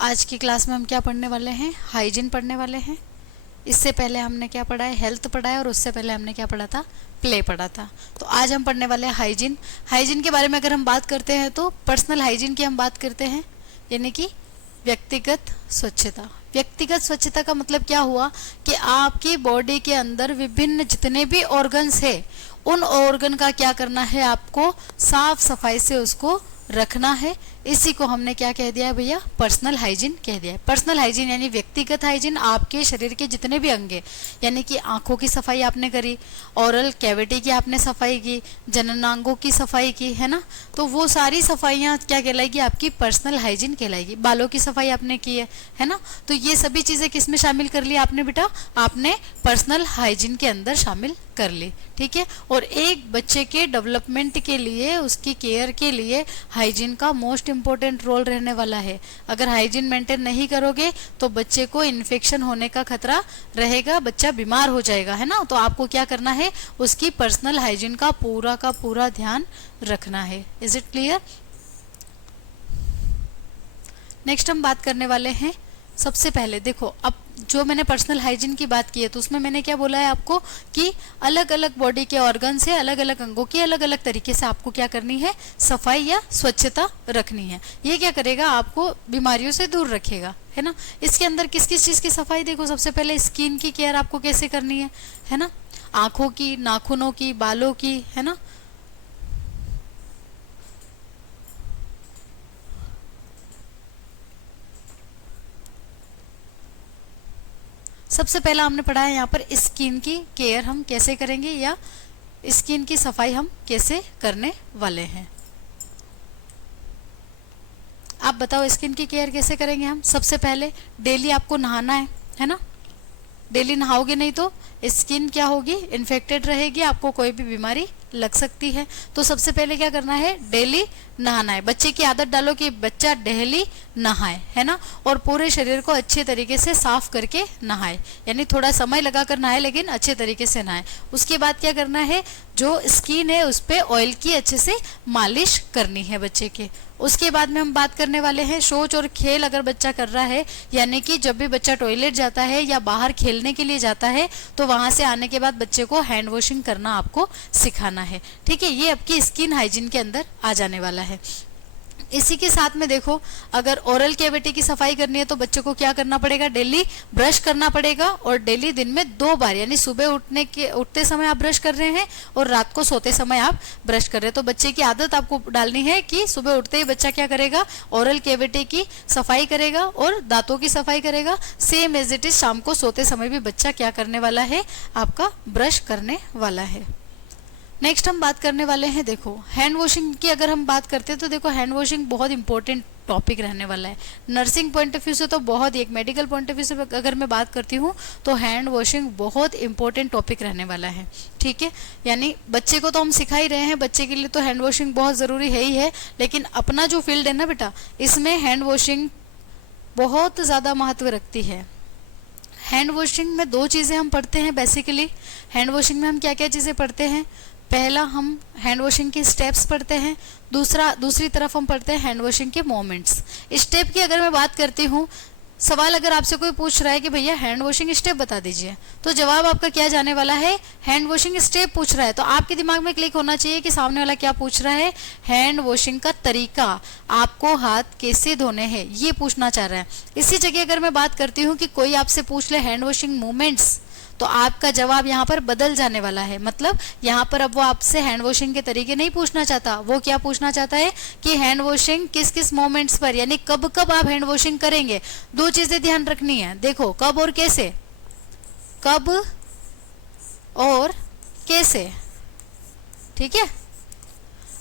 आज की क्लास में हम क्या पढ़ने वाले हैं? हाइजीन पढ़ने वाले हैं। इससे पहले हमने क्या पढ़ा है? हेल्थ पढ़ा है, और उससे पहले हमने क्या पढ़ा था? प्ले पढ़ा था। तो आज हम पढ़ने वाले हैं हाइजीन। हाइजीन के बारे में अगर हम बात करते हैं तो पर्सनल हाइजीन की हम बात करते हैं, यानी कि व्यक्तिगत स्वच्छता। व्यक्तिगत स्वच्छता का मतलब क्या हुआ कि आपकी बॉडी के अंदर विभिन्न जितने भी ऑर्गन्स है, उन ऑर्गन का क्या करना है? आपको साफ सफाई से उसको रखना है। इसी को हमने क्या कह दिया है भैया? पर्सनल हाइजीन कह दिया है। पर्सनल हाइजीन यानी व्यक्तिगत हाइजीन, आपके शरीर के जितने भी अंग हैं, यानी कि आंखों की सफाई आपने करी, ओरल कैविटी की आपने सफाई की, जननांगों की सफाई की, है ना? तो वो सारी सफाइयाँ क्या कहलाएगी? आपकी पर्सनल हाइजीन कहलाएगी। बालों की सफाई आपने की है ना? तो ये सभी चीजें किसमें शामिल कर ली आपने बेटा? आपने पर्सनल हाइजीन के अंदर शामिल कर ली। ठीक है। और एक बच्चे के डेवलपमेंट के लिए, उसकी केयर के लिए हाइजीन का मोस्ट इंपॉर्टेंट रोल रहने वाला है। अगर हाइजीन मेंटेन नहीं करोगे तो बच्चे को इन्फेक्शन होने का खतरा रहेगा, बच्चा बीमार हो जाएगा, है ना? तो आपको क्या करना है? उसकी पर्सनल हाइजीन का पूरा ध्यान रखना है। Is it clear? नेक्स्ट हम बात करने वाले हैं। सबसे पहले देखो, अब जो मैंने पर्सनल हाइजीन की बात की है तो उसमें मैंने क्या बोला है आपको कि अलग अलग बॉडी के ऑर्गन से, अलग अलग अंगों की अलग अलग तरीके से आपको क्या करनी है? सफाई या स्वच्छता रखनी है। ये क्या करेगा? आपको बीमारियों से दूर रखेगा, है ना? इसके अंदर किस किस चीज की सफाई? देखो, सबसे पहले स्किन की केयर आपको कैसे करनी है ना? आंखों की, नाखूनों की, बालों की, है ना? सबसे पहला हमने पढ़ा है यहाँ पर स्किन की केयर हम कैसे करेंगे, या स्किन की सफाई हम कैसे करने वाले हैं। आप बताओ, स्किन की केयर कैसे करेंगे हम? सबसे पहले डेली आपको नहाना है ना? डेली नहाओगे नहीं तो स्किन क्या होगी? इन्फेक्टेड रहेगी, आपको कोई भी बीमारी लग सकती है। तो सबसे पहले क्या करना है? डेली नहाना है। बच्चे की आदत डालो कि बच्चा डेली नहाए, है ना? और पूरे शरीर को अच्छे तरीके से साफ करके नहाए, यानी थोड़ा समय लगाकर नहाए लेकिन अच्छे तरीके से नहाए। उसके बाद क्या करना है? जो स्किन है उस पर ऑयल की अच्छे से मालिश करनी है बच्चे के। उसके बाद में हम बात करने वाले हैं शौच और खेल अगर बच्चा कर रहा है, यानी कि जब भी बच्चा टॉयलेट जाता है या बाहर खेलने के लिए जाता है तो वहां से आने के बाद बच्चे को हैंड वॉशिंग करना आपको सिखाना है। ठीक है, ये आपकी स्किन हाइजीन के अंदर आ जाने वाला है। इसी के साथ में देखो, अगर ओरल कैविटी की सफाई करनी है तो बच्चे को क्या करना पड़ेगा? डेली ब्रश करना पड़ेगा, और डेली दिन में 2 बार, यानी सुबह उठते समय आप ब्रश कर रहे हैं और रात को सोते समय आप ब्रश कर रहे हैं। तो बच्चे की आदत आपको डालनी है कि सुबह उठते ही बच्चा क्या करेगा? ओरल कैविटी की सफाई करेगा और दांतों की सफाई करेगा। सेम एज इट इज शाम को सोते समय भी बच्चा क्या करने वाला है? आपका ब्रश करने वाला है। नेक्स्ट हम बात करने वाले हैं, देखो, हैंड वॉशिंग की अगर हम बात करते हैं तो देखो, हैंड वॉशिंग बहुत इंपॉर्टेंट टॉपिक रहने वाला है। नर्सिंग पॉइंट ऑफ व्यू से तो बहुत, एक मेडिकल पॉइंट ऑफ व्यू से अगर मैं बात करती हूँ तो हैंड वॉशिंग बहुत इंपॉर्टेंट टॉपिक रहने वाला है। ठीक है, यानी बच्चे को तो हम सिखा ही रहे हैं, बच्चे के लिए तो हैंड वॉशिंग बहुत ज़रूरी है ही है, लेकिन अपना जो फील्ड है ना बेटा, इसमें हैंड वॉशिंग बहुत ज़्यादा महत्व रखती है। हैंड वॉशिंग में 2 चीज़ें हम पढ़ते हैं बेसिकली। हैंड वॉशिंग में हम क्या क्या चीज़ें पढ़ते हैं? पहला, हम हैंड वॉशिंग के स्टेप्स पढ़ते हैं। दूसरी तरफ हम पढ़ते हैं हैंड वॉशिंग के मोमेंट्स। स्टेप की अगर मैं बात करती हूँ, सवाल अगर आपसे कोई पूछ रहा है कि भैया हैंड वॉशिंग स्टेप बता दीजिए, तो जवाब आपका क्या जाने वाला है? हैंड वॉशिंग स्टेप पूछ रहा है तो आपके दिमाग में क्लिक होना चाहिए कि सामने वाला क्या पूछ रहा है? हैंड वॉशिंग का तरीका, आपको हाथ कैसे धोने हैं, ये पूछना चाह रहा है। इसी जगह अगर मैं बात करती हूँ कि कोई आपसे पूछ ले हैंड वॉशिंग मूवमेंट्स, तो आपका जवाब यहाँ पर बदल जाने वाला है। मतलब यहाँ पर अब वो आपसे हैंड वॉशिंग के तरीके नहीं पूछना चाहता, वो क्या पूछना चाहता है कि हैंड वॉशिंग किस किस मोमेंट्स पर, यानी कब कब आप हैंड वॉशिंग करेंगे। 2 चीजें ध्यान रखनी है, देखो, कब और कैसे। कब और कैसे, ठीक है?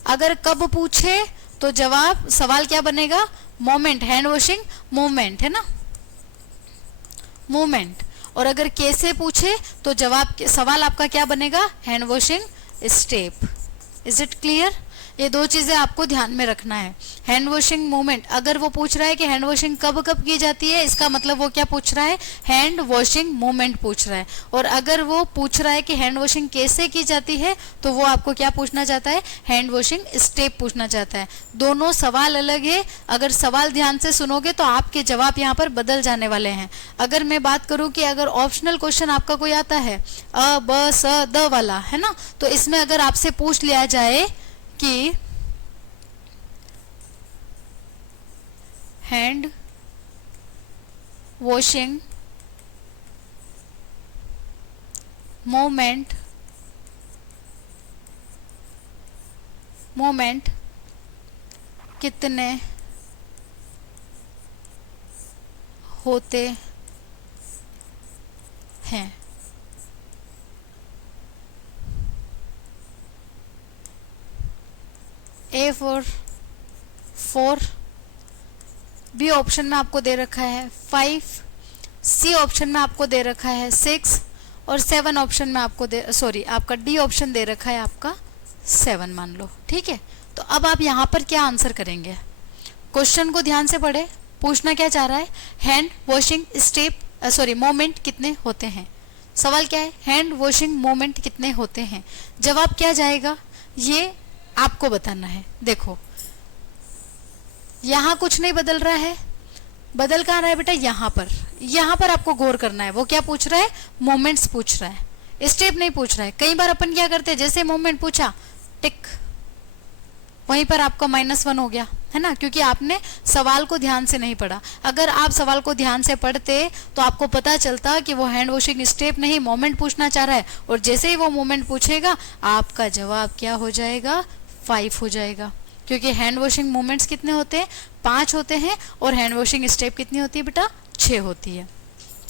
अगर कब पूछे तो जवाब, सवाल क्या बनेगा? मोमेंट, हैंड वॉशिंग मूवमेंट, है ना? मूवमेंट। और अगर कैसे पूछे तो जवाब, सवाल आपका क्या बनेगा? Hand washing step. Is it clear? ये दो चीजें आपको ध्यान में रखना है। हैंड वॉशिंग मूवमेंट, अगर वो पूछ रहा है कि हैंड वॉशिंग कब कब की जाती है, इसका मतलब वो क्या पूछ रहा है, हैंड वॉशिंग मूवमेंट पूछ रहा है। और अगर वो पूछ रहा है कि हैंड वॉशिंग कैसे की जाती है, तो वो आपको क्या पूछना चाहता है, हैंड वॉशिंग स्टेप पूछना चाहता है। दोनों सवाल अलग है, अगर सवाल ध्यान से सुनोगे तो आपके जवाब यहाँ पर बदल जाने वाले हैं। अगर मैं बात करूं कि अगर ऑप्शनल क्वेश्चन आपका कोई आता है अ ब स द वाला, है ना, तो इसमें अगर आपसे पूछ लिया जाए कि हैंड वॉशिंग मोमेंट कितने होते हैं, ए फोर, बी ऑप्शन में आपको दे रखा है 5, सी ऑप्शन में आपको दे रखा है 6 और 7 ऑप्शन में आपको आपका डी ऑप्शन दे रखा है आपका 7 मान लो। ठीक है, तो अब आप यहाँ पर क्या आंसर करेंगे, क्वेश्चन को ध्यान से पढ़े, पूछना क्या चाह रहा है, हैंड वॉशिंग मोमेंट कितने होते हैं। सवाल क्या है, हैंड वॉशिंग मोमेंट कितने होते हैं। जवाब क्या जाएगा ये आपको बताना है। देखो यहां कुछ नहीं बदल रहा है, बदल कहां रहा है बेटा, यहां पर आपको गौर करना है। वो क्या पूछ रहा है, मोमेंट्स पूछ रहा है, स्टेप नहीं पूछ रहा है। कई बार अपन क्या करते हैं, जैसे मोमेंट पूछा टिक, वहीं पर आपका -1 हो गया, है ना, क्योंकि आपने सवाल को ध्यान से नहीं पढ़ा। अगर आप सवाल को ध्यान से पढ़ते तो आपको पता चलता कि वो हैंड वॉशिंग स्टेप नहीं मोमेंट पूछना चाह रहा है, और जैसे ही वो मोमेंट पूछेगा आपका जवाब क्या हो जाएगा, 5 हो जाएगा। क्योंकि हैंड वॉशिंग मोमेंट्स कितने होते हैं, 5 होते हैं, और हैंड वॉशिंग स्टेप कितनी होती है बेटा, 6 होती है।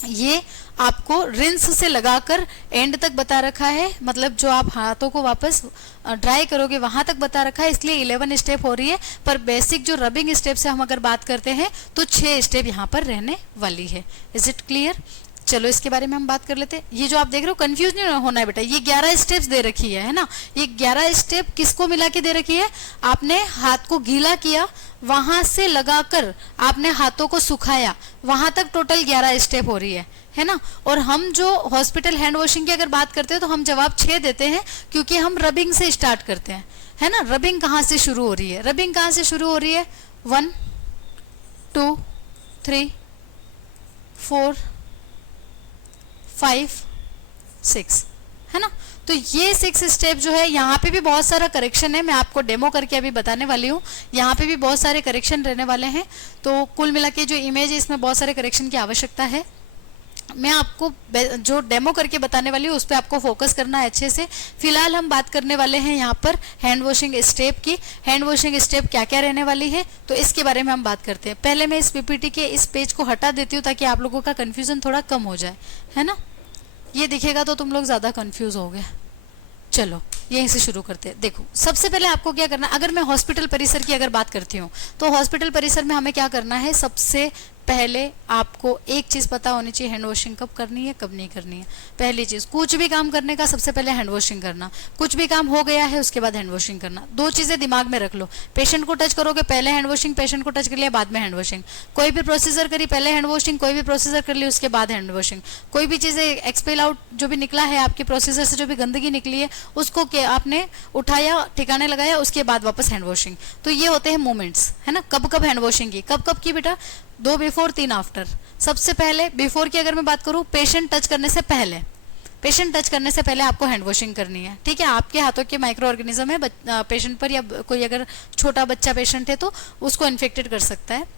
ये आपको रिंस से लगाकर एंड तक बता रखा है, मतलब जो आप हाथों को वापस ड्राई करोगे वहां तक बता रखा है, इसलिए 11 स्टेप हो रही है। पर बेसिक जो रबिंग स्टेप से हम अगर बात करते हैं तो 6 स्टेप यहाँ पर रहने वाली है। Is it clear. चलो इसके बारे में हम बात कर लेते हैं। ये जो आप देख रहे हो कंफ्यूज नहीं होना है बेटा, ये 11 स्टेप्स दे रखी है ना। ये 11 स्टेप किसको मिला के दे रखी है, आपने हाथ को गीला किया, वहां से लगाकर आपने हाथों को सुखाया, वहां तक टोटल 11 स्टेप हो रही है ना। और हम जो हॉस्पिटल हैंड वॉशिंग की अगर बात करते हैं तो हम जवाब 6 देते हैं, क्योंकि हम रबिंग से स्टार्ट करते हैं, है ना। रबिंग कहाँ से शुरू हो रही है, रबिंग कहाँ से शुरू हो रही है, 1 2 3 4 5 6, है ना। तो ये 6 स्टेप जो है, यहाँ पे भी बहुत सारा करेक्शन है, मैं आपको डेमो करके अभी बताने वाली हूँ। यहाँ पे भी बहुत सारे करेक्शन रहने वाले हैं, तो कुल मिला के जो इमेज है इसमें बहुत सारे करेक्शन की आवश्यकता है। मैं आपको जो डेमो करके बताने वाली हूँ उस पर आपको फोकस करना है अच्छे से। फिलहाल हम बात करने वाले हैं यहाँ पर हैंड वॉशिंग स्टेप की। हैंड वॉशिंग स्टेप क्या क्या रहने वाली है, तो इसके बारे में हम बात करते हैं। पहले मैं इस पीपीटी के इस पेज को हटा देती हूँ ताकि आप लोगों का कन्फ्यूजन थोड़ा कम हो जाए, है ना। ये दिखेगा तो तुम लोग ज़्यादा कन्फ्यूज हो गए। चलो यहीं से शुरू करते हैं। देखो सबसे पहले आपको क्या करना है, अगर मैं हॉस्पिटल परिसर की अगर बात करती हूँ तो हॉस्पिटल परिसर में हमें क्या करना है, सबसे पहले आपको एक चीज पता होनी चाहिए, हैंड वॉशिंग कब करनी है कब नहीं करनी है। पहली चीज, कुछ भी काम करने का सबसे पहले हैंड वॉशिंग करना। कुछ भी काम हो गया है उसके बाद हैंड वॉशिंग करना। दो चीजें दिमाग में रख लो, पेशेंट को टच करोगे पहले हैंड वॉशिंग, पेशेंट को टच कर लिया बाद में हैंड वॉशिंग। कोई भी प्रोसीजर करी पहले हैंड वॉशिंग, कोई भी प्रोसीजर कर ली उसके बाद हैंड वॉशिंग। कोई भी चीजें एक्सपेल आउट जो भी निकला है आपके प्रोसीजर से, जो भी गंदगी निकली है उसको आपने उठाया ठिकाने लगाया, उसके बाद वापस हैंड वॉशिंग। तो ये होते हैं मोमेंट्स, है ना। कब कब हैंड वॉशिंग की, कब कब की बेटा, 2 बिफोर 3 आफ्टर। सबसे पहले बिफोर की अगर मैं बात करूं, पेशेंट टच करने से पहले, पेशेंट टच करने से पहले आपको हैंड वॉशिंग करनी है, ठीक है। आपके हाथों के माइक्रो ऑर्गेनिज्म है पेशेंट पर, या कोई अगर छोटा बच्चा पेशेंट है तो उसको इन्फेक्टेड कर सकता है।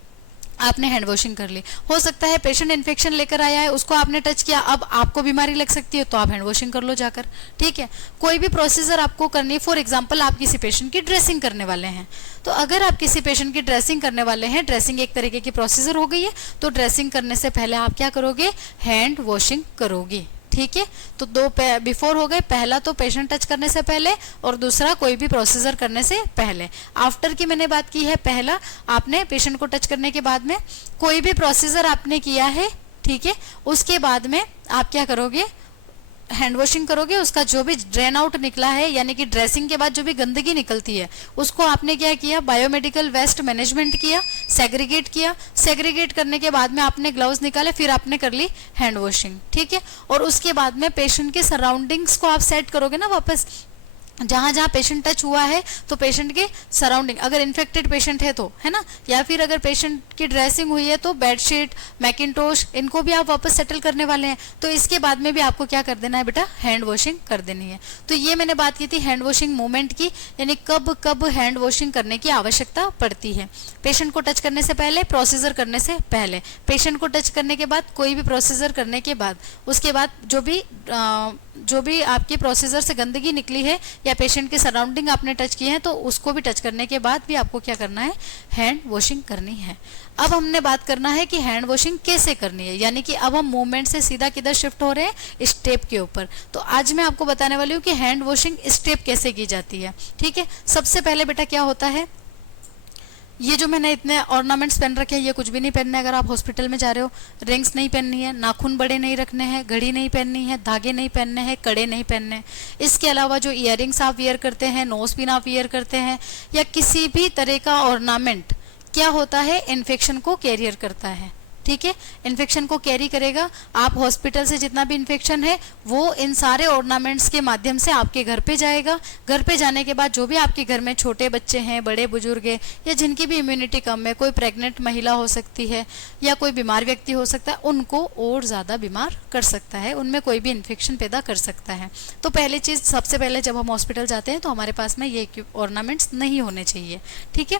आपने हैंड वॉशिंग कर ली, हो सकता है पेशेंट इन्फेक्शन लेकर आया है उसको आपने टच किया, अब आपको बीमारी लग सकती है तो आप हैंड वॉशिंग कर लो जाकर, ठीक है। कोई भी प्रोसीजर आपको करनी है, फॉर एग्जांपल आप किसी पेशेंट की ड्रेसिंग करने वाले हैं, तो अगर आप किसी पेशेंट की ड्रेसिंग करने वाले हैं, ड्रेसिंग एक तरीके की प्रोसीजर हो गई है, तो ड्रेसिंग करने से पहले आप क्या करोगे, हैंड वॉशिंग करोगे, ठीक है। तो 2 बिफोर हो गए, पहला तो पेशेंट टच करने से पहले और दूसरा कोई भी प्रोसीजर करने से पहले। आफ्टर की मैंने बात की है, पहला आपने पेशेंट को टच करने के बाद में कोई भी प्रोसीजर आपने किया है, ठीक है, उसके बाद में आप क्या करोगे, हैंड वॉशिंग करोगे उसका जो भी ड्रेन आउट निकला है, यानी कि ड्रेसिंग के बाद जो भी गंदगी निकलती है, उसको आपने क्या किया, बायोमेडिकल वेस्ट मैनेजमेंट किया, सेग्रीगेट किया। सेग्रीगेट करने के बाद में आपने ग्लव्स निकाले, फिर आपने कर ली हैंड वॉशिंग, ठीक है। और उसके बाद में पेशेंट के सराउंडिंग्स को आप सेट करोगे ना वापस, जहां जहां पेशेंट टच हुआ है तो पेशेंट के सराउंडिंग, अगर इन्फेक्टेड पेशेंट है तो, है ना, या फिर अगर पेशेंट की ड्रेसिंग हुई है तो बेडशीट, मैकिनटोश, इनको भी आप वापस सेटल करने वाले हैं। तो इसके बाद में भी आपको क्या कर देना है बेटा, हैंड वॉशिंग कर देनी है। तो ये मैंने बात की थी हैंड वॉशिंग मूवमेंट की, यानी कब कब हैंड वॉशिंग करने की आवश्यकता पड़ती है। पेशेंट को टच करने से पहले, प्रोसीजर करने से पहले, पेशेंट को टच करने के बाद, कोई भी प्रोसीजर करने के बाद, उसके बाद जो भी आपकी प्रोसीजर से गंदगी निकली है या पेशेंट के सराउंडिंग आपने टच किए हैं तो उसको भी टच करने के बाद भी आपको क्या करना है, हैंड वॉशिंग करनी है। अब हमने बात करना है कि हैंड वॉशिंग कैसे करनी है, यानी कि अब हम मूवमेंट से सीधा किधर शिफ्ट हो रहे हैं, स्टेप के ऊपर। तो आज मैं आपको बताने वाली हूँ कि हैंड वॉशिंग स्टेप कैसे की जाती है, ठीक है। सबसे पहले बेटा क्या होता है, ये जो मैंने इतने ऑर्नामेंट्स पहन रखे हैं ये कुछ भी नहीं पहनने। अगर आप हॉस्पिटल में जा रहे हो, रिंग्स नहीं पहननी है, नाखून बड़े नहीं रखने हैं, घड़ी नहीं पहननी है, धागे नहीं पहनने हैं, कड़े नहीं पहनने हैं। इसके अलावा जो इयररिंग्स आप वियर करते हैं, नोज पिन आप वियर करते हैं, या किसी भी तरह का ऑर्नामेंट क्या होता है, इन्फेक्शन को कैरियर करता है, ठीक है। इन्फेक्शन को कैरी करेगा। आप हॉस्पिटल से जितना भी इन्फेक्शन है वो इन सारे ऑर्नामेंट्स के माध्यम से आपके घर पे जाएगा। घर पे जाने के बाद जो भी आपके घर में छोटे बच्चे हैं, बड़े बुजुर्ग हैं, या जिनकी भी इम्यूनिटी कम है, कोई प्रेग्नेंट महिला हो सकती है या कोई बीमार व्यक्ति हो सकता है, उनको और ज़्यादा बीमार कर सकता है, उनमें कोई भी इन्फेक्शन पैदा कर सकता है। तो पहली चीज़, सबसे पहले जब हम हॉस्पिटल जाते हैं तो हमारे पास में ये ऑर्नामेंट्स नहीं होने चाहिए, ठीक है।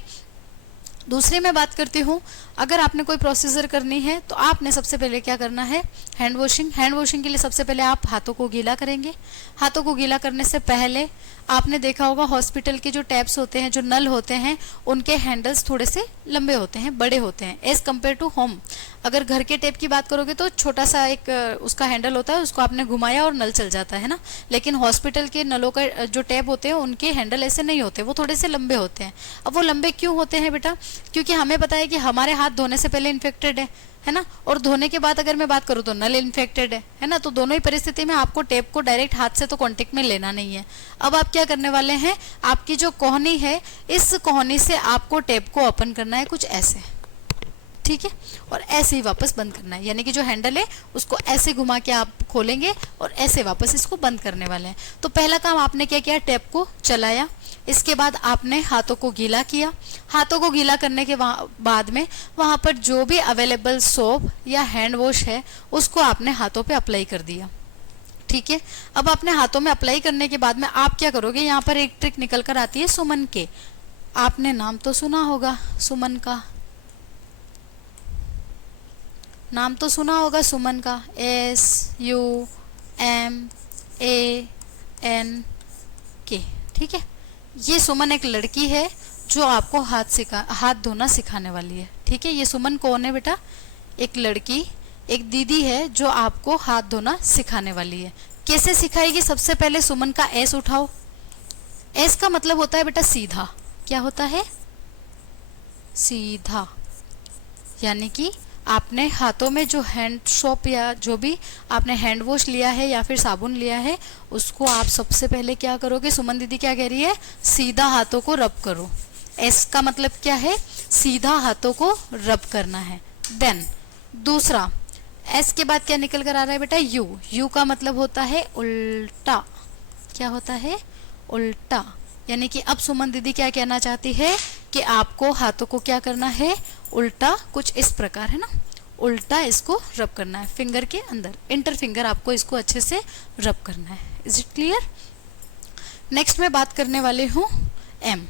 दूसरी मैं बात करती हूँ, अगर आपने कोई प्रोसीजर करनी है तो आपने सबसे पहले क्या करना है, हैंड वॉशिंग। हैंड वॉशिंग के लिए सबसे पहले आप हाथों को गीला करेंगे। हाथों को गीला करने से पहले आपने देखा होगा हॉस्पिटल के जो टैप्स होते हैं, जो नल होते हैं, उनके हैंडल्स थोड़े से लंबे होते हैं, बड़े होते हैं एज कम्पेयर टू होम। अगर घर के टैप की बात करोगे तो छोटा सा एक उसका हैंडल होता है, उसको आपने घुमाया और नल चल जाता है ना। लेकिन हॉस्पिटल के नलों का जो टैप होते हैं उनके हैंडल ऐसे नहीं होते, वो थोड़े से लंबे होते हैं। अब वो लंबे क्यों होते हैं बेटा, क्योंकि हमें पता है कि हमारे हाथ धोने से पहले इन्फेक्टेड है ना, और धोने के बाद अगर मैं बात करूँ तो नल इन्फेक्टेड है ना। तो दोनों ही परिस्थिति में आपको टेप को डायरेक्ट हाथ से तो कांटेक्ट में लेना नहीं है। अब आप क्या करने वाले हैं, आपकी जो कोहनी है, इस कोहनी से आपको टेप को ओपन करना है कुछ ऐसे, ठीक है, और ऐसे ही वापस बंद करना है। यानी कि जो हैंडल है उसको ऐसे घुमा के आप खोलेंगे और ऐसे वापस इसको बंद करने वाले हैं। तो पहला काम आपने क्या किया, टेप को चलाया। इसके बाद आपने हाथों को गीला किया। हाथों को गीला करने के बाद में वहाँ पर जो भी अवेलेबल सोप या हैंड वॉश है उसको आपने हाथों पे अप्लाई कर दिया, ठीक है। अब अपने हाथों में अप्लाई करने के बाद में आप क्या करोगे, यहाँ पर एक ट्रिक निकल कर आती है सुमन के। आपने नाम तो सुना होगा सुमन का, नाम तो सुना होगा सुमन का, SUMAN-K, ठीक है। ये सुमन एक लड़की है जो आपको हाथ धोना सिखाने वाली है, ठीक है। ये सुमन कौन है बेटा, एक लड़की, एक दीदी है जो आपको हाथ धोना सिखाने वाली है। कैसे सिखाएगी, सबसे पहले सुमन का एस उठाओ। एस का मतलब होता है बेटा सीधा। क्या होता है, सीधा। यानी कि आपने हाथों में जो हैंड सोप या जो भी आपने हैंड वॉश लिया है या फिर साबुन लिया है उसको आप सबसे पहले क्या करोगे, सुमन दीदी क्या कह रही है, सीधा हाथों को रब करो। एस का मतलब क्या है, सीधा हाथों को रब करना है। देन दूसरा, एस के बाद क्या निकल कर आ रहा है बेटा, यू। यू का मतलब होता है उल्टा। क्या होता है, उल्टा। यानी कि अब सुमन दीदी क्या कहना चाहती है कि आपको हाथों को क्या करना है, उल्टा, कुछ इस प्रकार, है ना, उल्टा इसको रब करना है फिंगर के अंदर, इंटर फिंगर आपको इसको अच्छे से रब करना है। Is it clear. नेक्स्ट मैं बात करने वाली हूँ एम।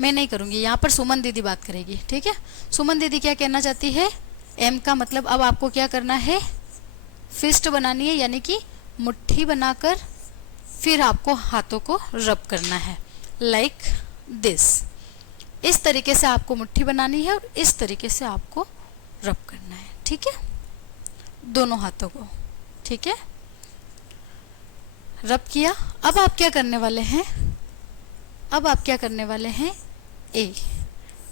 मैं नहीं करूँगी, यहाँ पर सुमन दीदी बात करेगी, ठीक है। सुमन दीदी क्या कहना चाहती है, एम का मतलब अब आपको क्या करना है, फिस्ट बनानी है, यानी कि मुट्ठी बनाकर फिर आपको हाथों को रब करना है, लाइक दिस। इस तरीके से आपको मुट्ठी बनानी है और इस तरीके से आपको रब करना है, ठीक है, दोनों हाथों को, ठीक है। रब किया। अब आप क्या करने वाले हैं, अब आप क्या करने वाले हैं, ए।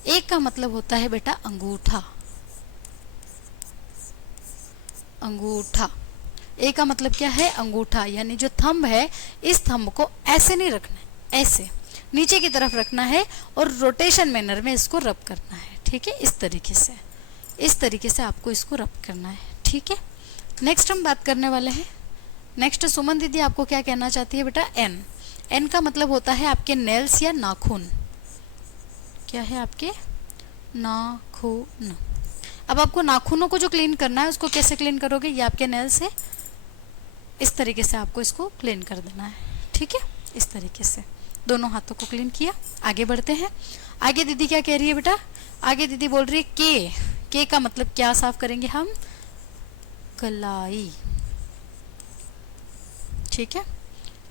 ए का मतलब होता है बेटा अंगूठा। अंगूठा ए का मतलब क्या है, अंगूठा, यानी जो थंब है इस थंब को ऐसे नहीं रखना है, ऐसे नीचे की तरफ रखना है और रोटेशन मैनर में इसको रब करना है। ठीक है, इस तरीके से आपको इसको रब करना है। ठीक है, नेक्स्ट हम बात करने वाले हैं। नेक्स्ट सुमन दीदी आपको क्या कहना चाहती है बेटा, एन। एन का मतलब होता है आपके नेल्स या नाखून। क्या है आपके नाखून। अब आपको नाखूनों को जो क्लीन करना है उसको कैसे क्लीन करोगे, ये आपके नेल से इस तरीके से आपको इसको क्लीन कर देना है। ठीक है, इस तरीके से दोनों हाथों को क्लीन किया। आगे बढ़ते हैं। आगे दीदी क्या कह रही है बेटा, आगे दीदी बोल रही है के का मतलब क्या साफ करेंगे हम, कलाई। ठीक है,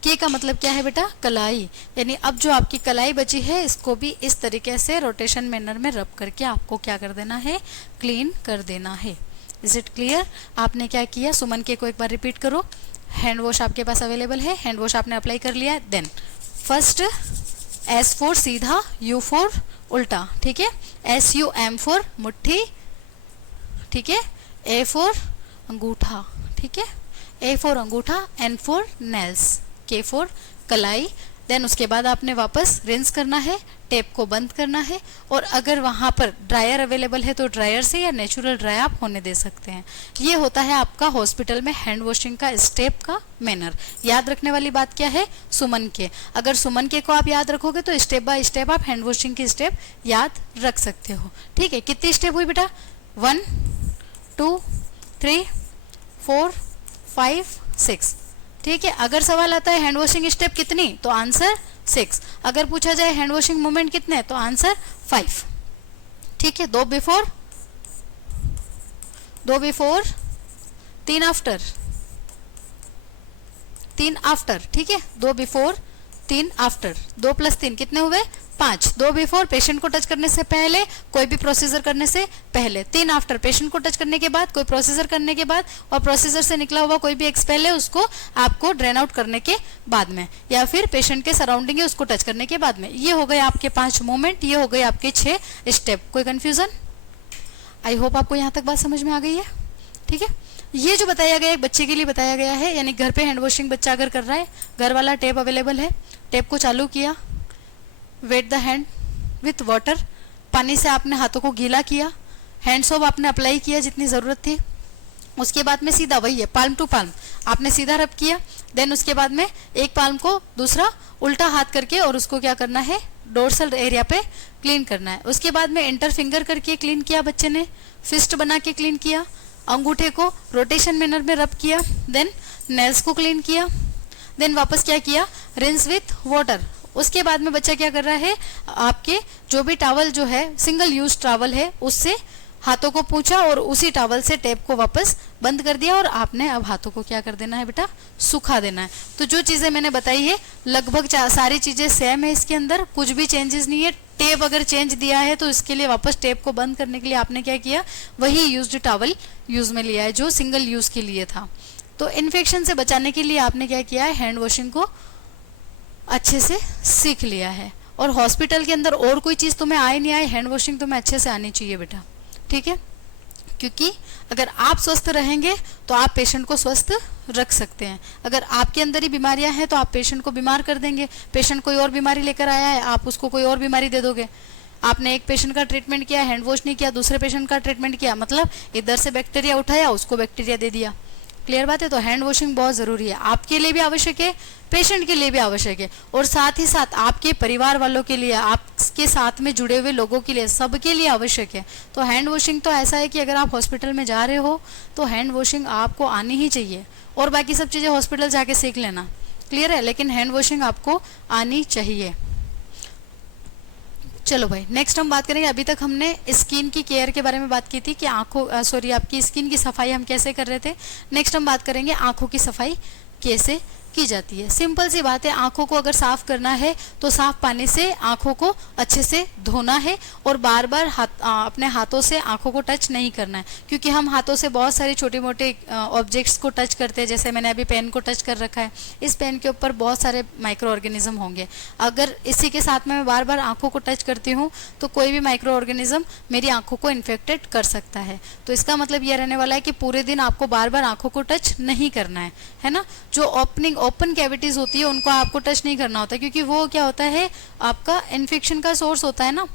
के का मतलब क्या है बेटा, कलाई, यानी अब जो आपकी कलाई बची है इसको भी इस तरीके से रोटेशन मैनर में रब करके आपको क्या कर देना है, क्लीन कर देना है। Is it clear. आपने क्या किया, सुमन के को एक बार रिपीट करो। हैंड वॉश आपके पास अवेलेबल है, हैंड वॉश आपने अप्लाई कर लिया। देन फर्स्ट एस फॉर सीधा, यू फॉर उल्टा। ठीक है, एस यू एम फॉर मुट्ठी। ठीक है, ए फॉर अंगूठा। ठीक है, ए फॉर अंगूठा, एन फॉर नेल्स, के फॉर कलाई। देन उसके बाद आपने वापस रिंस करना है, टेप को बंद करना है, और अगर वहाँ पर ड्रायर अवेलेबल है तो ड्रायर से या नेचुरल ड्राई आप होने दे सकते हैं। ये होता है आपका हॉस्पिटल में हैंड वॉशिंग का स्टेप का मैनर। याद रखने वाली बात क्या है, सुमन के। अगर सुमन के को आप याद रखोगे तो स्टेप बाय स्टेप आप हैंड वॉशिंग की स्टेप याद रख सकते हो। ठीक है, कितनी स्टेप हुई बेटा, 1 2 3 4 5 6। ठीक है, अगर सवाल आता है हैंड वॉशिंग स्टेप कितनी, तो आंसर 6। अगर पूछा जाए हैंड वॉशिंग मोमेंट कितने, तो आंसर 5। ठीक है, 2 बिफोर 3 आफ्टर 3 आफ्टर। ठीक है, 2 बिफोर 3 आफ्टर, 2 + 3 कितने हुए, 5। 2 बिफोर पेशेंट को टच करने से पहले, कोई भी प्रोसीजर करने से पहले। 3 आफ्टर पेशेंट को टच करने के बाद, कोई प्रोसीजर करने के बाद, और प्रोसीजर से निकला हुआ कोई भी एक्सपेल है उसको आपको ड्रेन आउट करने के बाद में, या फिर पेशेंट के सराउंडिंग है उसको टच करने के बाद में। ये हो गए आपके 5 मूवमेंट, ये हो गए आपके 6 स्टेप। कोई कंफ्यूजन? आई होप आपको यहाँ तक बात समझ में आ गई है। ठीक है, ये जो बताया गया एक बच्चे के लिए बताया गया है, यानी घर पे हैंड वॉशिंग बच्चा अगर कर रहा है, घर वाला टेप अवेलेबल है, टेप को चालू किया, wet the hand with water, पानी से आपने हाथों को गीला किया, हैंड सोप आपने अप्लाई किया जितनी ज़रूरत थी। उसके बाद में सीधा वही है, पाल्म टू पाल्म आपने सीधा रब किया। देन उसके बाद में एक पाल्म को दूसरा उल्टा हाथ करके और उसको क्या करना है, डोर्सल एरिया पे क्लीन करना है। उसके बाद में इंटर फिंगर करके क्लीन किया बच्चे ने, फिस्ट बना के क्लीन किया, अंगूठे को रोटेशन मैनर में रब किया, देन नेल्स को क्लीन किया, देन वापस क्या किया, रिंस विथ वाटर। उसके बाद में बच्चा क्या कर रहा है, आपके जो भी टॉवल जो है सिंगल यूज टॉवल है उससे हाथों को पूछा और उसी टॉवल से टेप को वापस बंद कर दिया, और आपने अब हाथों को क्या कर देना है बेटा, सुखा देना है। तो जो चीज़ें मैंने बताई है लगभग सारी चीज़ें सेम है, इसके अंदर कुछ भी चेंजेस नहीं है। टेप अगर चेंज दिया है तो इसके लिए वापस टेप को बंद करने के लिए आपने क्या किया, वही यूज्ड टॉवल यूज में लिया है जो सिंगल यूज के लिए था। तो इन्फेक्शन से बचाने के लिए आपने क्या किया है, हैंड वॉशिंग को अच्छे से सीख लिया है। और हॉस्पिटल के अंदर और कोई चीज़ तुम्हें आए नहीं आए, हैंड वॉशिंग तुम्हें अच्छे से आनी चाहिए बेटा। ठीक है, क्योंकि अगर आप स्वस्थ रहेंगे तो आप पेशेंट को स्वस्थ रख सकते हैं। अगर आपके अंदर ही बीमारियां हैं तो आप पेशेंट को बीमार कर देंगे। पेशेंट कोई और बीमारी लेकर आया है, आप उसको कोई और बीमारी दे दोगे। आपने एक पेशेंट का ट्रीटमेंट किया, हैंड वॉश नहीं किया, दूसरे पेशेंट का ट्रीटमेंट किया, मतलब इधर से बैक्टीरिया उठाया, उसको बैक्टीरिया दे दिया। क्लियर बात है। तो हैंड वॉशिंग बहुत ज़रूरी है, आपके लिए भी आवश्यक है, पेशेंट के लिए भी आवश्यक है, और साथ ही साथ आपके परिवार वालों के लिए, आपके साथ में जुड़े हुए लोगों के लिए, सबके लिए आवश्यक है। तो हैंड वॉशिंग तो ऐसा है कि अगर आप हॉस्पिटल में जा रहे हो तो हैंड वॉशिंग आपको आनी ही चाहिए, और बाकी सब चीज़ें हॉस्पिटल जाके सीख लेना। क्लियर है, लेकिन हैंड वॉशिंग आपको आनी चाहिए। चलो भाई, नेक्स्ट हम बात करेंगे। अभी तक हमने स्किन की केयर के बारे में बात की थी कि आपकी स्किन की सफाई हम कैसे कर रहे थे। नेक्स्ट हम बात करेंगे आंखों की सफाई कैसे की जाती है। सिंपल सी बात है, आंखों को अगर साफ करना है तो साफ पानी से आंखों को अच्छे से धोना है और बार बार अपने हाथों से आंखों को टच नहीं करना है, क्योंकि हम हाथों से बहुत सारे छोटे मोटे ऑब्जेक्ट्स को टच करते हैं। जैसे मैंने अभी पेन को टच कर रखा है, इस पेन के ऊपर बहुत सारे माइक्रो ऑर्गेनिज्म होंगे। अगर इसी के साथ में मैं बार बार आंखों को टच करती हूँ तो कोई भी माइक्रो ऑर्गेनिज्म मेरी आंखों को इन्फेक्टेड कर सकता है। तो इसका मतलब यह रहने वाला है कि पूरे दिन आपको बार बार आंखों को टच नहीं करना है ना। जो ओपन कैविटीज होती है उनको आपको टच नहीं करना होता, क्योंकि वो क्या होता है, आपका इन्फेक्शन का सोर्स होता है ना।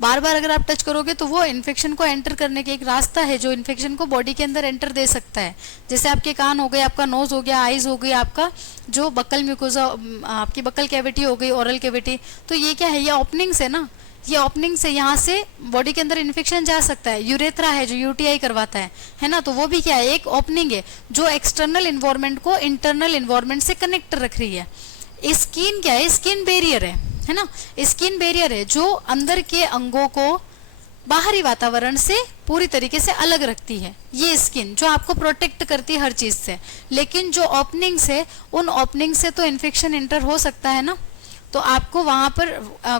बार बार अगर आप टच करोगे तो वो इन्फेक्शन को एंटर करने के एक रास्ता है जो इन्फेक्शन को बॉडी के अंदर एंटर दे सकता है। जैसे आपके कान हो गए, आपका नोज हो गया, आईज हो गई, आपका जो बक्कल म्यूकोजा, आपकी बक्कल कैविटी हो गई, ओरल कैविटी, तो ये क्या है, ये ओपनिंग्स है ना। ये ओपनिंग से यहाँ से बॉडी के अंदर इन्फेक्शन जा सकता है। यूरेथ्रा है जो यूटीआई करवाता है ना, तो वो भी क्या है, एक ओपनिंग है जो एक्सटर्नल इन्वायरमेंट को इंटरनल इन्वायरमेंट से कनेक्ट रख रही है। स्किन क्या है, स्किन बैरियर है ना। स्किन बैरियर है जो अंदर के अंगों को बाहरी वातावरण से पूरी तरीके से अलग रखती है। ये स्किन जो आपको प्रोटेक्ट करती है हर चीज से। लेकिन जो ओपनिंग्स है, उन ओपनिंग से तो इन्फेक्शन एंटर हो सकता है ना। तो आपको वहां पर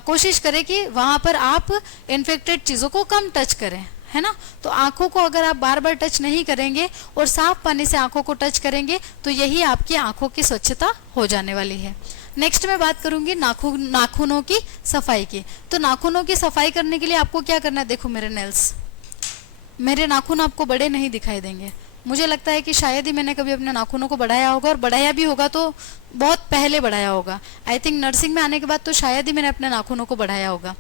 कोशिश करें कि वहां पर आप इन्फेक्टेड चीजों को कम टच करें, है ना। तो आंखों को अगर आप बार बार टच नहीं करेंगे और साफ पानी से आंखों को टच करेंगे तो यही आपकी आंखों की स्वच्छता हो जाने वाली है। नेक्स्ट मैं बात करूंगी नाखूनों की सफाई की। तो नाखूनों की सफाई करने के लिए आपको क्या करना है, देखो मेरे नेल्स, मेरे नाखून आपको बड़े नहीं दिखाई देंगे। मुझे लगता है कि शायद ही मैंने कभी अपने नाखूनों को बढ़ाया होगा, और बढ़ाया भी होगा तो बहुत पहले बढ़ाया होगा। आई थिंक नर्सिंग में आने के बाद तो शायद ही मैंने अपने नाखूनों को बढ़ाया होगा।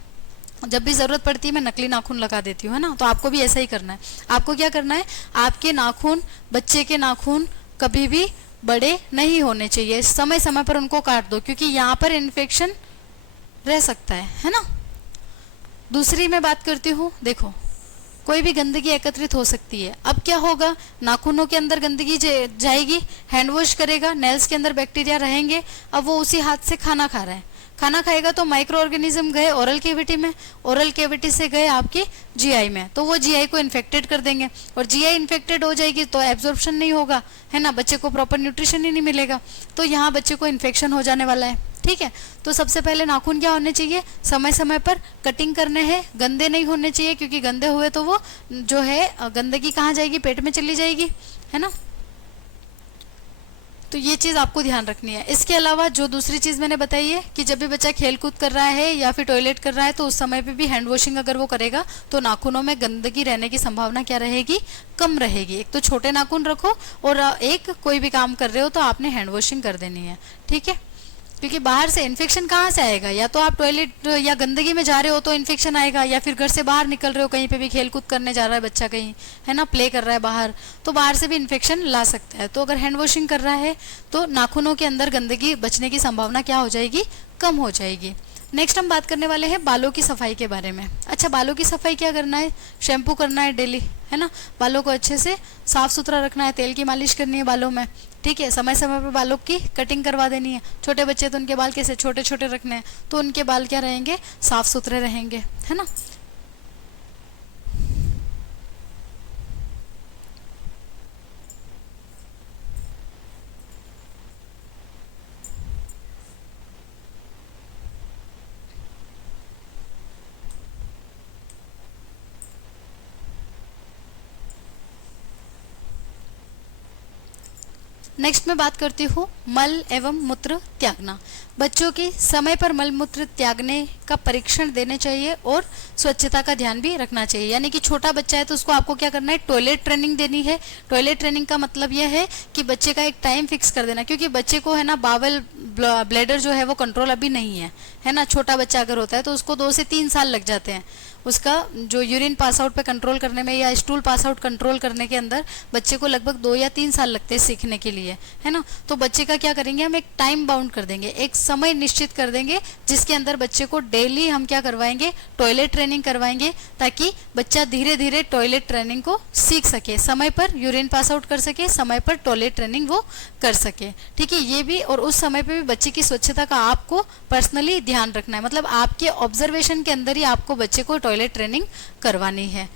जब भी जरूरत पड़ती है मैं नकली नाखून लगा देती हूँ, है ना। तो आपको भी ऐसा ही करना है। आपको क्या करना है, आपके नाखून, बच्चे के नाखून कभी भी बड़े नहीं होने चाहिए। समय समय पर उनको काट दो, क्योंकि यहाँ पर इन्फेक्शन रह सकता है ना। दूसरी मैं बात करती हूँ, देखो कोई भी गंदगी एकत्रित हो सकती है। अब क्या होगा, नाखूनों के अंदर गंदगी जाएगी, हैंड वॉश करेगा, नेल्स के अंदर बैक्टीरिया रहेंगे। अब वो उसी हाथ से खाना खा रहा है, खाना खाएगा तो माइक्रो ऑर्गेनिज्म गए ओरल कैविटी में, ओरल कैविटी से गए आपके जीआई में, तो वो जीआई को इन्फेक्टेड कर देंगे। और जीआई इन्फेक्टेड हो जाएगी तो एब्जॉर्प्शन नहीं होगा, है ना, बच्चे को प्रॉपर न्यूट्रिशन ही नहीं मिलेगा, तो यहाँ बच्चे को इन्फेक्शन हो जाने वाला है। ठीक है, तो सबसे पहले नाखून क्या होने चाहिए, समय समय पर कटिंग करने हैं, गंदे नहीं होने चाहिए, क्योंकि गंदे हुए तो वो जो है गंदगी कहाँ जाएगी, पेट में चली जाएगी, है ना। तो ये चीज़ आपको ध्यान रखनी है। इसके अलावा जो दूसरी चीज़ मैंने बताई है कि जब भी बच्चा खेल कूद कर रहा है या फिर टॉयलेट कर रहा है तो उस समय पे भी हैंड वॉशिंग अगर वो करेगा तो नाखूनों में गंदगी रहने की संभावना क्या रहेगी, कम रहेगी। एक तो छोटे नाखून रखो और एक कोई भी काम कर रहे हो तो आपने हैंड वॉशिंग कर देनी है। ठीक है, क्योंकि बाहर से इन्फेक्शन कहाँ से आएगा, या तो आप टॉयलेट या गंदगी में जा रहे हो तो इन्फेक्शन आएगा, या फिर घर से बाहर निकल रहे हो, कहीं पे भी खेल कूद करने जा रहा है बच्चा, कहीं है ना, प्ले कर रहा है बाहर, तो बाहर से भी इन्फेक्शन ला सकता है। तो अगर हैंड वॉशिंग कर रहा है तो नाखूनों के अंदर गंदगी बचने की संभावना क्या हो जाएगी, कम हो जाएगी। नेक्स्ट हम बात करने वाले हैं बालों की सफाई के बारे में। अच्छा, बालों की सफाई क्या करना है, शैम्पू करना है डेली, है ना, बालों को अच्छे से साफ सुथरा रखना है, तेल की मालिश करनी है बालों में। ठीक है, समय समय पर बालों की कटिंग करवा देनी है। छोटे बच्चे तो उनके बाल कैसे छोटे छोटे रखने हैं, तो उनके बाल क्या रहेंगे, साफ सुथरे रहेंगे, है ना। नेक्स्ट मैं बात करती हूँ मल एवं मूत्र त्यागना। बच्चों की समय पर मल मूत्र त्यागने का परीक्षण देने चाहिए और स्वच्छता का ध्यान भी रखना चाहिए। यानी कि छोटा बच्चा है तो उसको आपको क्या करना है, टॉयलेट ट्रेनिंग देनी है। टॉयलेट ट्रेनिंग का मतलब यह है कि बच्चे का एक टाइम फिक्स कर देना, क्योंकि बच्चे को है ना बावल ब्लैडर जो है वो कंट्रोल अभी नहीं है ना। छोटा बच्चा अगर होता है तो उसको 2 से 3 साल लग जाते हैं उसका जो यूरिन पास आउट पे कंट्रोल करने में या स्टूल पास आउट कंट्रोल करने के अंदर बच्चे को लगभग 2 या 3 साल लगते हैं सीखने के लिए, है ना। तो बच्चे का क्या करेंगे, हम एक टाइम बाउंड कर देंगे, एक समय निश्चित कर देंगे जिसके अंदर बच्चे को डेली हम क्या करवाएंगे, टॉयलेट ट्रेनिंग करवाएंगे, ताकि बच्चा धीरे धीरे टॉयलेट ट्रेनिंग को सीख सके, समय पर यूरिन पास आउट कर सके, समय पर टॉयलेट ट्रेनिंग वो कर सके। ठीक है, ये भी, और उस समय पे भी बच्चे की स्वच्छता का आपको पर्सनली ध्यान रखना है। मतलब आपके ऑब्जर्वेशन के अंदर ही आपको बच्चे को टॉयलेट ट्रेनिंग करवानी है